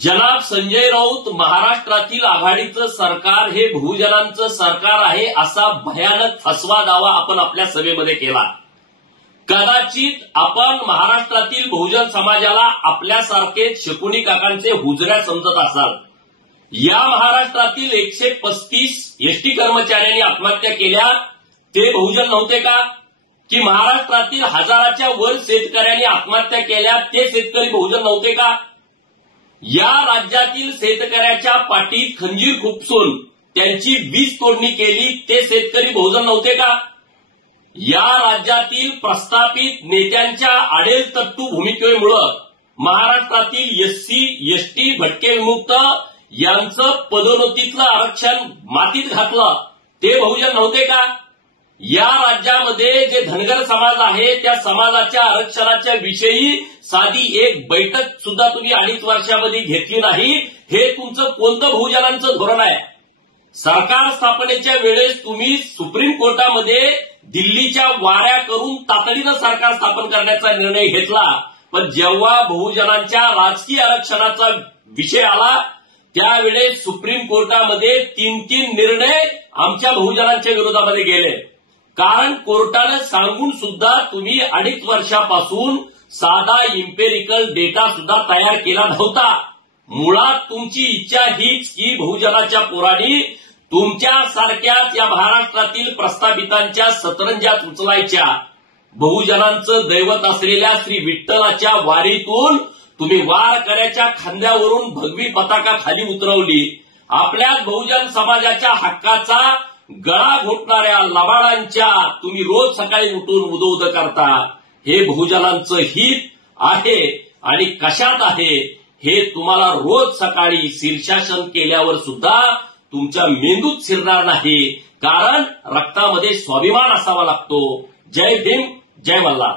जनाब संजय राऊत महाराष्ट्रातील आघाडीचं सरकार हे बहुजनांचं सरकार आहे असा भयानक फसवा दावा आपण आपल्या सभेमध्ये केला। कदाचित आपण महाराष्ट्रातील बहुजन समाजाला आपल्यासारखे शकुनी काकांचे हुजऱ्या समजत असाल। या महाराष्ट्रातील 135 एसटी कर्मचाऱ्यांनी आत्महत्या केल्या ते बहुजन नव्हते का? की महाराष्ट्रातील हजाराच्या वर शेतकऱ्यांनी आत्महत्या केल्या ते शेतकरी बहुजन नव्हते का? या राज्यातील शेतकऱ्याच्या पाठीत खंजीर खुपसून त्यांची वीज तोडणी केली ते शेतकरी बहुजन नव्हते का? या राज्यातील प्रस्थापित नेत्यांच्या आडेलतट्टू भूमिकेमुळे महाराष्ट्रातील एससी एसटी भटके विमुक्त यांचं पदोन्नतीतलं आरक्षण मातीत घातलं ते बहुजन नव्हते का? या राज्यामध्ये जे धनगर समाज आहे त्या समाजाच्या आरक्षणाच्या विषयी साधी एक बैठक सुद्धा तुम्ही 2.5 वर्षामध्ये घेतली नाही। हे तुमचं कोणतं बहुजनांचं धोरण आहे? सरकार स्थापनेच्या वेळेस तुम्ही सुप्रीम कोर्टामध्ये दिल्लीच्या वाऱ्या करून तातडीनं सरकार स्थापन करण्याचा निर्णय घेतला, पण जेव्हा बहुजनांच्या राजकीय आरक्षणाचा विषय आला त्यावेळेस सुप्रीम कोर्टामध्ये 3 निर्णय आमच्या बहुजनांच्या विरोधामध्ये गेले। कारण कोर्टाने सांगून सुद्धा तुम्ही 2.5 वर्षापासून साधा इम्पेरिकल डेटा सुद्धा तयार केला नव्हता। मुळात तुमची इच्छा हीच की बहुजनाच्या पोरांनी तुमच्यासारख्याच या महाराष्ट्रातील प्रस्थापितांच्या सतरंजात उचलायच्या। बहुजनांचं दैवत असलेल्या श्री विठ्ठलाच्या वारीतून तुम्ही वारकऱ्याच्या खांद्यावरून भगवी पताका खाली उतरवली। आपल्याच बहुजन समाजाच्या हक्काचा गळा घोटणाऱ्या लबाडांच्या तुम्ही रोज सकाळी उठून उदो करता। हे बहुजनांचं हित आहे आणि कशात आहे हे तुम्हाला रोज सकाळी शीर्षासन केल्यावर सुद्धा तुमच्या मेंदूत शिरणार नाही, कारण रक्तामध्ये स्वाभिमान असावा लागतो। जय भीम, जय मल्हार।